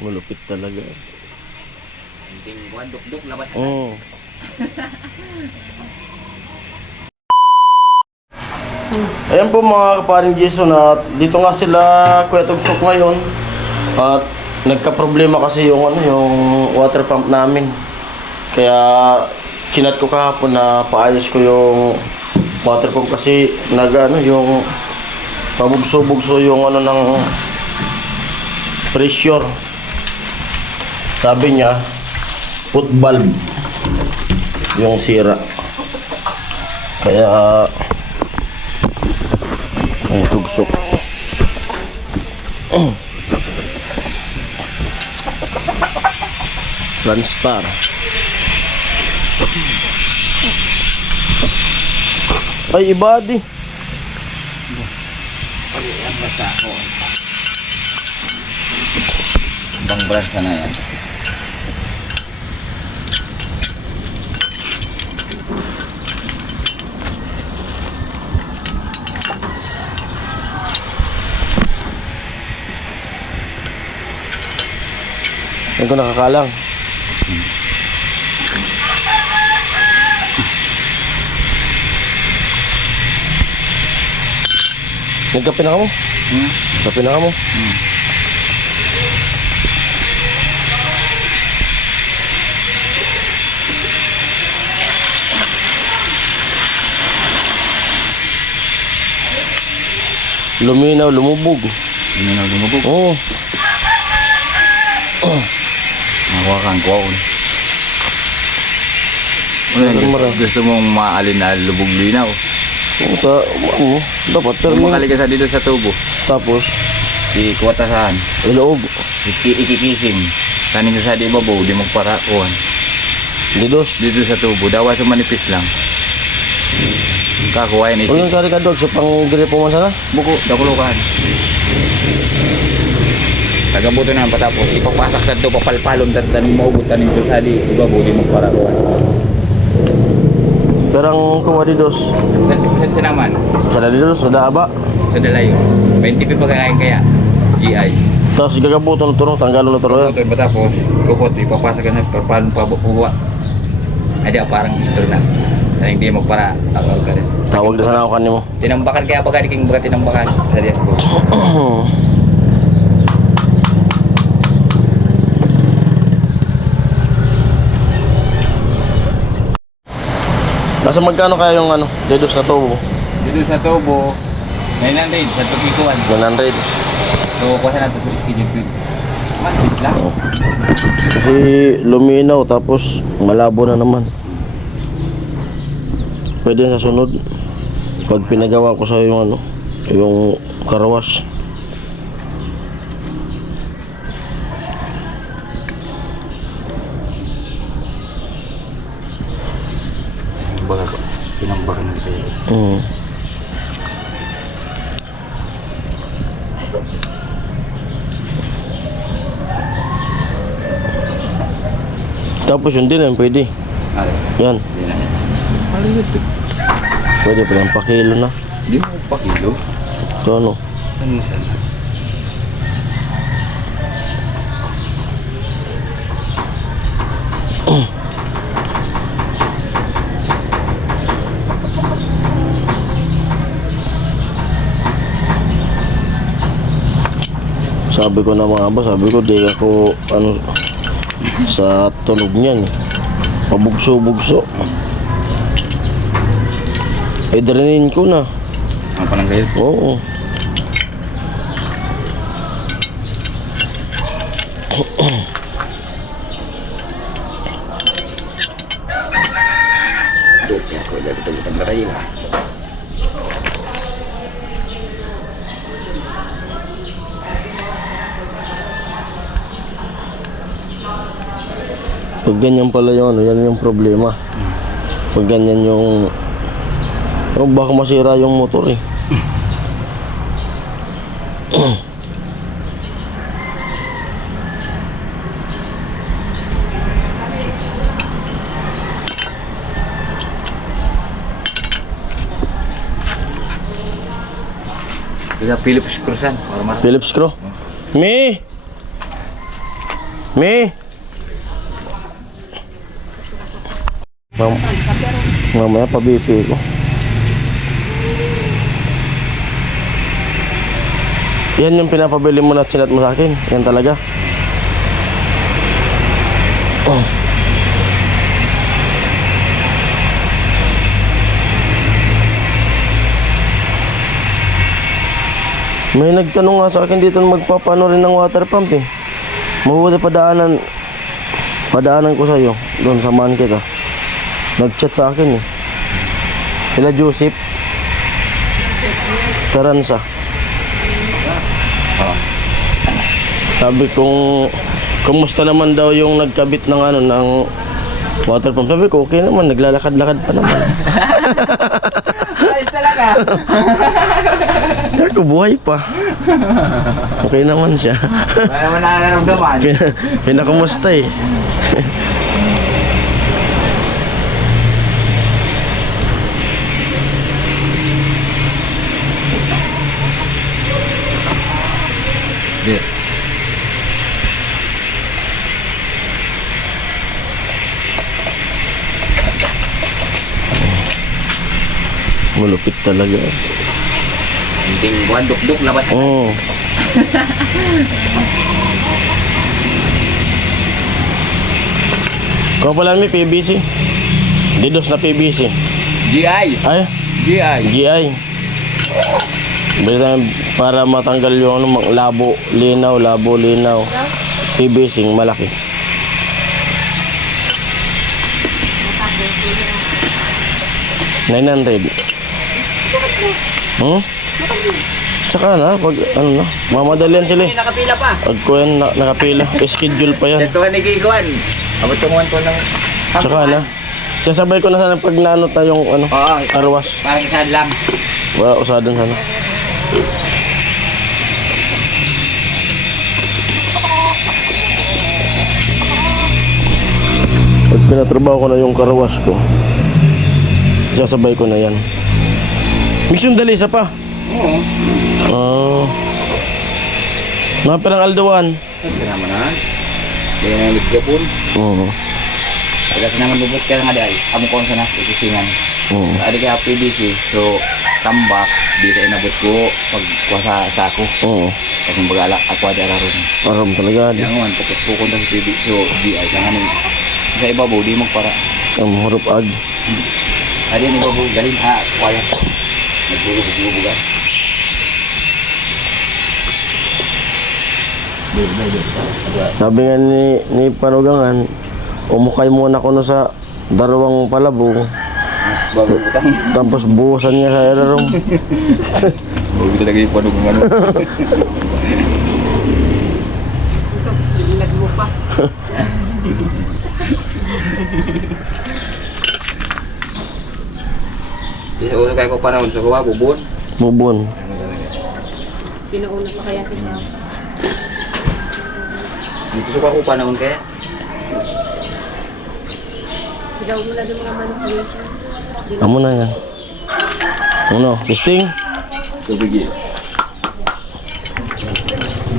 Malupit talaga. Hindi buwan, duk-duk, labas agad. Oo. Ayan po mga kaparing Jason, at dito nga sila Kuya Tugsok ngayon. At nagka-problema kasi yung yung water pump namin. Kaya chinat ko kahapon na paayos ko yung water pump kasi yung pabugso-bugso yung ng pressure. Sabi niya foot valve yung sira. Kaya ay tugsok. Transtar. Ay, iba di. Ang basta ako. Ibang brush ka na yan. Yan ko nakakalang. Nagkape na ka mo? Kape na ka mo? Luminaw, lumubog. Luminaw, lumubog? Oo. Nakuha kang kuwaon. Gusto mong maalin na lubog linaw? Dapat pero makali ka sa dito sa tubo. Tapos ikuwatasahan. Iloob. Ikikising. Kanin sa di babaw, di magparakuhan. Dito sa tubo. Dawa sa manipis lang. Kakuhain ito. Ulang kari ka dog sa pang-gripo man sana? Buko, dakulukan. Tagabuto na patapos. Ipapasak sa ito, papalpalon, tatanong maugot, tanin ko sa di babaw, di magparakuhan. Perang kuha di dos. Sa naman. Sa di dos, sa daaba. Sa dalayo. 20 pi pagkakain kaya. GI. Tapos gagabuton na turong, tanggalon na turong. Ito matapos, kukot, ipapasok ka na, parang pabuwa. Ada parang history na. Na hindi magpara, tawag ka rin. Tawag na sana ako kanimo. Tinambakan kaya pagka king baga tinambakan. Sa diyan ko. Nasa magkano kaya yung dito sa tubo? Dito sa tubo, 900 sa tukikuan. 100. So, kuha na ito sa schedule field. Mantis lang. Kasi luminaw tapos malabo na naman. Pwede sa sunod pag pinagawa ko sa yung yung karawas. Baga tinambakan na kayo. Tapos yun din pwede. Yan. Hindi na yan. Maliit. Pwede pa lang pakilo na. Hindi mo pa kilo. So ano? Ano mo sana? Sabi ko na mga boss, sabi ko di ako sa tunog niyan. Pabugso-bugso. Drinin ko na. Ang panang kayo? Oo. Doke ako dari tubutan baray lah. Pag ganyan pala yung yan yung problema. Pag ganyan yung baka masira yung motor eh. Kaya Philips screw san, para mas. Phillips screw. Me. Me? Mamaya pa-BP ko. Yan yung pinapabili mo na chinat mo sa akin. Yan talaga. Oh. May nagtanong nga sa akin dito na magpapano rin ng water pump eh. Mabuti padaanan ko sa'yo. Doon samahan kita. Nag-chat sa akin eh. Sila Joseph Saransa. Sabi kong kumusta naman daw yung nagkabit ng ng water pump. Sabi ko okay naman, naglalakad-lakad pa naman. Ayos talaga. Sabi ko buhay pa. Okay naman siya. Wala naman nararamdaman. Pinakumusta eh. Yeah. Malupit talaga. Hinting buwan, duk-duk, labas. Oo. Kung pala may PVC. Didos na PVC. GI. Ay, GI. GI. Bili tayo para matanggal yung labo, linaw. PVC, malaki. $900. Tsaka na, pag mamadalian sila eh. Nakapila pa. Pag ko yan nakapila, schedule pa yan. Ito ni Kikuan. Abot tumuan ko ng... Tsaka na. Sasabay ko na sana pag naano tayong Oo. karwas. Parang isa lang. Wala usadan sana. Pag pinatrabaho ko na yung karwas ko, sasabay ko na yan. Mix yung dalisa pa. Oo. Mga perang aldawan. Ito naman ha. Hindi na yung ligapon. Oo. Kasi naman bubuk ka nga dahil. Amo ko sa nas, ikusingan. Oo. Adi kaya PDC. So, tambak. Dito inabot ko pag kuwasa sa ako. Oo. Kasi bagala ako ada araron. Aram talaga. Yang man, pagkat pupunta sa PDC. So, di ay sa nganin. Sa ibabaw, di magpara. Ang hurup ag. Adi ang ibabaw, galing kuwaya. Nagbulog-bulogan. Sabi nga ni Panugangan, umukay muna ko no sa dalawang palabong. Bago butang. Tapos buhusan niya sa erarom. Bago talaga yung panong ano. Ilag mo pa. Isa ulo kayo ko panahon sa kuwa, bubon. Bubon. Sinauna pa kaya si Pao? Dito suka ko panahon kaya. Sigaw mo lang yung mga manok please. Amo na yan. Ano? Testing? Tubig yun.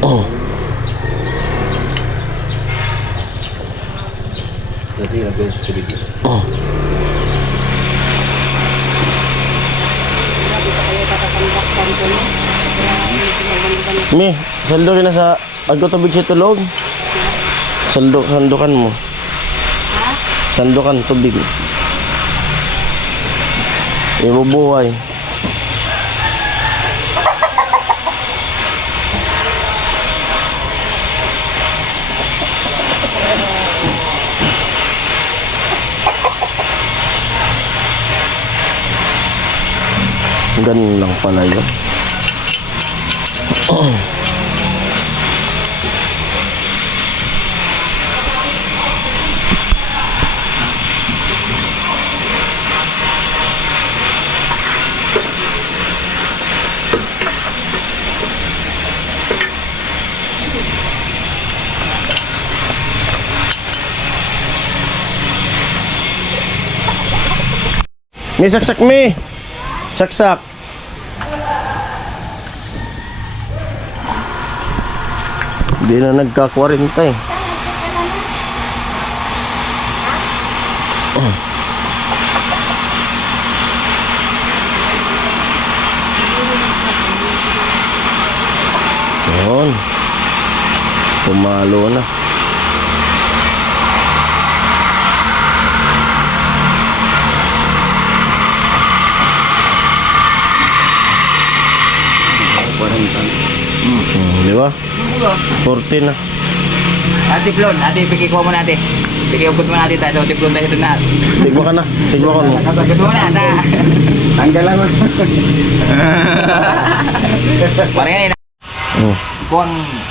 Oh. Dati lang ko tubig yun. Oh. Grabe pa kayo kakatambaktan ko no? Mi, saldo ka na sa agkotubig sa tulog. Sandukan mo. Sandukan tubig. Ibubuhay. Ganun lang pala yun. May saksak mi. Saksak. Hindi na nagka-40 eh. Yun. Pumalo na. Di ba? 14 na. Ate Plon, ate, pikikuha mo natin. Pikiukot mo natin tayo. Ate Plon tayo ito na. Tigwa ka na. Tigwa ka mo. Pagkakot mo na, ta. Tanggalan mo. Parang yan, kung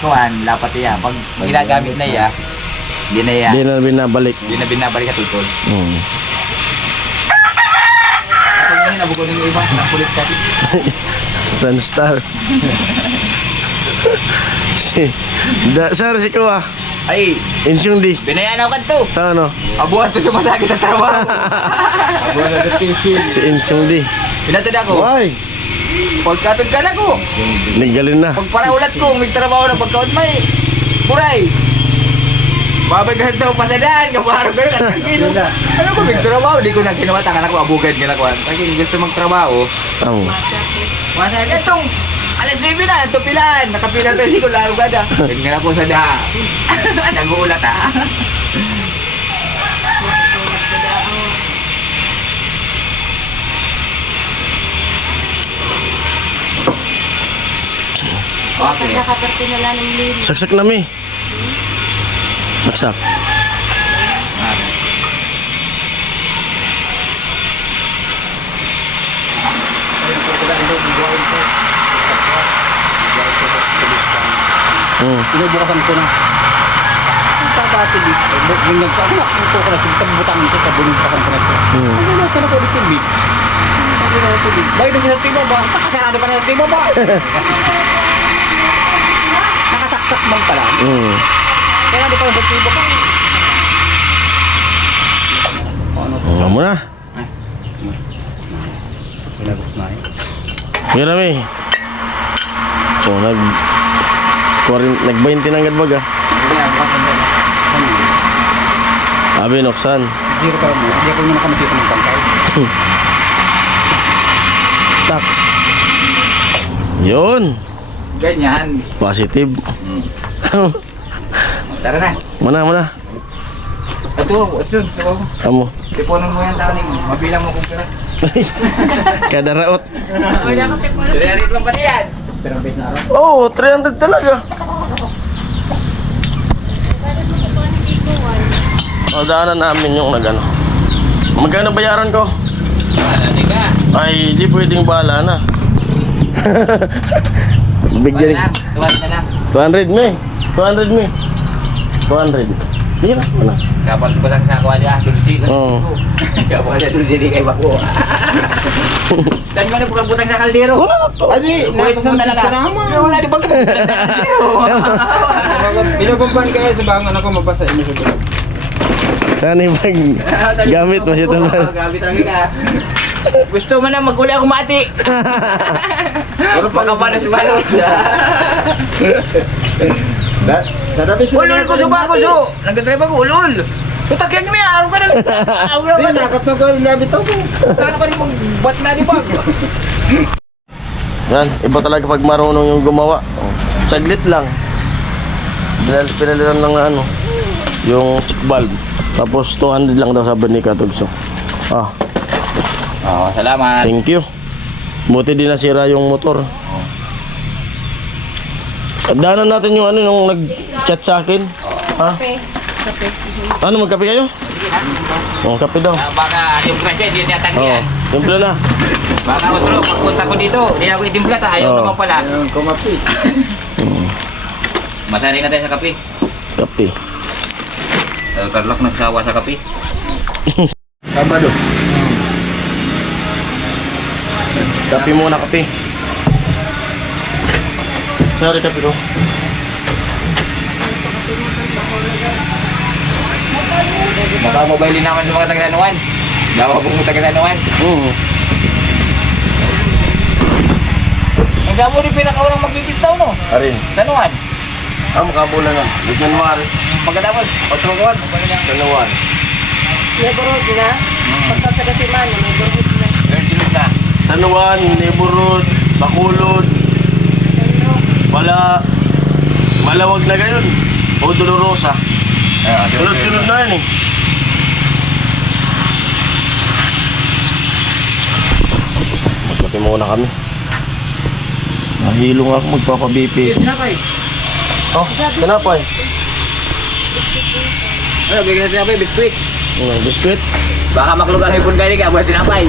kuhan, lapat iya. Pag ginagamit na iya, hindi na iya. Di na binabalik. Hindi na binabalik ka tutol. Pag ngayon, nabukod ng iba, nakulit ka. Sunstar. Sir, si Kuya. Ay, Insyong di. binayanaw ka to. Sa ano? Abuhan to sumasakit sa trabaho. Abuhan na detention. Si Insyong di. Pinatod ako. Why? Pagkatod ka na ko. Naggalin na. Pag paraulat ko, may trabaho na pagkaon may. Buray. Babay ka ito, pasadaan. Kaparo ka na. Ano ko, may trabaho. Di ko na ginawa. Tangan ako, abugad ka na ko. Kasi gusto magtrabaho. Ang. Masaya ka itong. Alas 9 na, ito pilan. Nakapila to, hindi ko laro gada. Tingnan ako sa da. Nag-uulat ha. Okay. Nakaparte na lang ng lin. Saksak na mi. Saksak. Pinubukasan ko na. Ang tatati dito. Bunyan ko. Ako nakuto ko na. Pagbutangan ko. Pinubukasan ko na ito. Ano mas ka na ko dito big? Bakit na sinati mo ba? Nakasarado pa na sinati mo ba? Nakasaksak man pala. Kaya di pa yung butibo ka. Ano to? Nga mo na. Pinagos na eh. Mira mi. Oh, nag-20 ng gadbag ah. Abi, noksan. Zero ka mo. Hindi ako muna kami dito ng pangkay. Tak. Yun. Ganyan. Positive. Tara na. Mana. Ito. Amo. Tipunan mo yan, taning. Mabilang mo kung pera. Kada raot. Dari lang ba yan? Pero base na araw. Oh, 300 talaga. O, daanan namin yung nagano. Magkano bayaran ko? Dati ka. Ay, di pwedeng bahala na. Bigyan. Tuwan na lang. 200 me. 200 me. 200. Bigyan na. Wala. Kapal ko lang sa kuha niya. Dulci. Oo. Kapal niya dulci di kay Bako. Dan mo na pagkabutang sa kaldero. Wala na to. Adi, Napasan talaga. Wala di pagkabutang sa kaldero. Binubumban kayo sa bangon ako mabasa inyo sa tulog. Saan yung bag? Gamit mo siya ito. Gamit lang ka. Gusto mo na maguli ako mati. Puro pagkapalas balos. Dadabi sila. Ulol ko suba ko so. Nagdadrive ako ulol. Tutakyan niyo araw ka na. Araw Hindi, ka na. nakap na ko. Labit ako. Ano ka rin mag-bat na di bag? Yan, iba talaga pag marunong yung gumawa. Oh, saglit lang. Pinalitan lang na ano, yung check valve. Tapos 200 lang daw sabi ni Katugso. Ah, Oh, salamat. thank you. Buti din nasira yung motor. Daanan natin yung ano, yung nag-chat sa akin. Ha? Kape. Ano, magkape kayo? Oh, kape daw. Baka yung presya hindi niya Oh, tanggihan. simple na. Baka otro, pagpunta ko dito, hindi ako itimpla ta. Ayaw Oo. naman pala. Ayun, kumapi. Masali na tayo sa kape. Kape. Tarlak nagsawa sa kape. Kabado. Kape muna, kape. Sorry, kape ko. Makamobile naman sa mga taga-Sanuan. Dawa po mga taga-Sanuan. Ang damo rin pinakaunang magbibitaw, no? Arin. Sanuan. Ah, makabulan na. January. Pagkatapos, otro kuwan. January. Neighborhood na. Pagkakagasiman, neighborhood na. Ganun sunod na. San Juan, Neighborhood, Bacolod, malawag na gayon. O Dolorosa. Sunod-sunod na yan eh. Magkape muna kami. Nahilo nga ako magpapa-BP. Tinapay. Oh, tinapay. Ano, bigyan natin tinapay, biskuit. Biskuit. Baka maklog ang ipon kayo ka, buhat tinapay.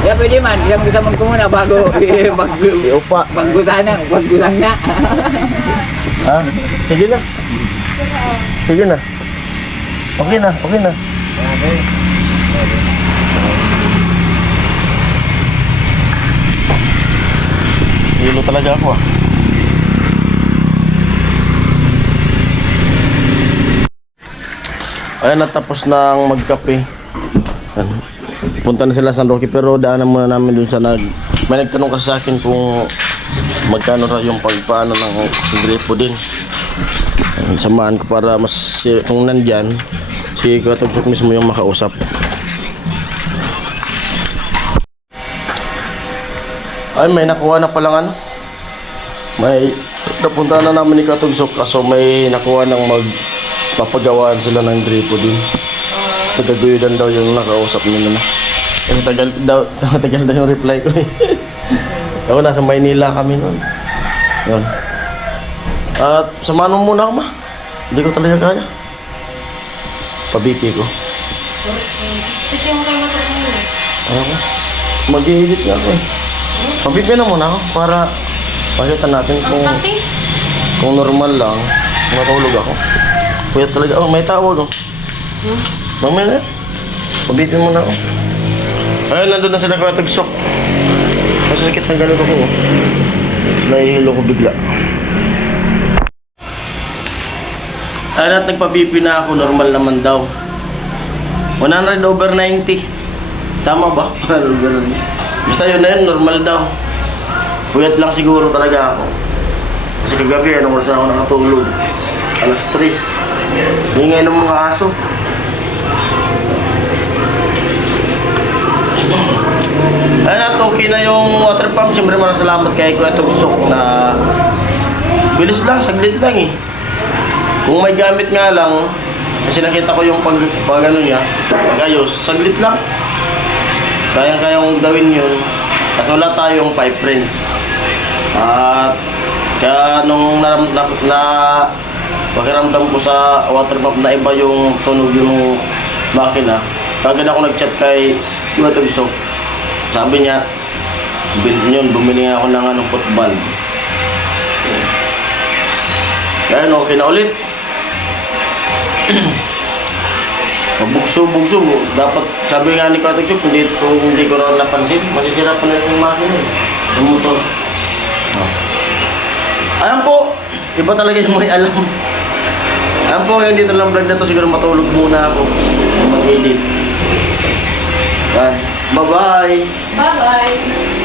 Kaya pwede man, kasama ko muna bago Upa. paggulang na. Ha? Sige na. Sige na. Okay na, okay na. Hilo talaga ako ah. Ayan, natapos nang magkape. Ayan. Punta na sila sa San Roque pero daanan muna namin dun sa may nagtanong kasi sa akin kung magkano raw yung pagpaano ng gripo din. Ayan, samahan ko para mas kung nandyan si Katugtog mismo yung makausap. Ay, may nakuha na palang ano. May napunta na namin ni Katugtog kaso may nakuha ng magpapagawaan sila ng gripo din. Tagaguyudan daw yung nakausap nila na. Kasi tagal daw yung reply ko eh. Ako nasa Maynila kami noon. Yun. At samahan mo muna ako ma. Hindi ko talaga kaya. Pa-BP ko. Kasi yung kayo matulungan eh. Ako. Mag-i-edit nga ako eh. Pa-BP na muna ako para makita natin kung normal lang. Matulog ako. Kaya talaga ako. May tawag oh. Mamaya na. Pa-BP muna ako. Ayun, nandun na sila Katugtog. Masakit ng galon ako oh. Nahihilo ko bigla. Ayun at nagpa-BP na ako, normal naman daw. 100/90. Tama ba? Basta yun na yun, normal daw. Puyat lang siguro talaga ako. Kasi kagabi, ano oras ako nakatulog? Alas 3. Hingay ng mga aso. Ayun at okay na yung water pump. Siyempre maraming salamat kay Kuya Tugsok na bilis lang, saglit lang eh. Kung may gamit nga lang, kasi nakita ko yung pag ano niya, pag-ayos, saglit lang. Kayang-kayang gawin yun. At wala tayong pipe wrench. At kaya nung pakiramdam ko sa water pump na iba yung tunog yung makina, kagad ako nag-chat kay Kuya Tugsok. Sabi niya, bumili nga ako ng football. Ayan, okay na ulit. Bugso mo. Dapat, sabi nga ni Katugtog, hindi ko rin napansin. Masisira pa na yung makina eh. Yung motor. Oh. Ayan po, iba talaga yung may alam. Ayan po, yung dito lang vlog na to, siguro matulog muna ako. Mag-edit. Bye-bye. Bye-bye.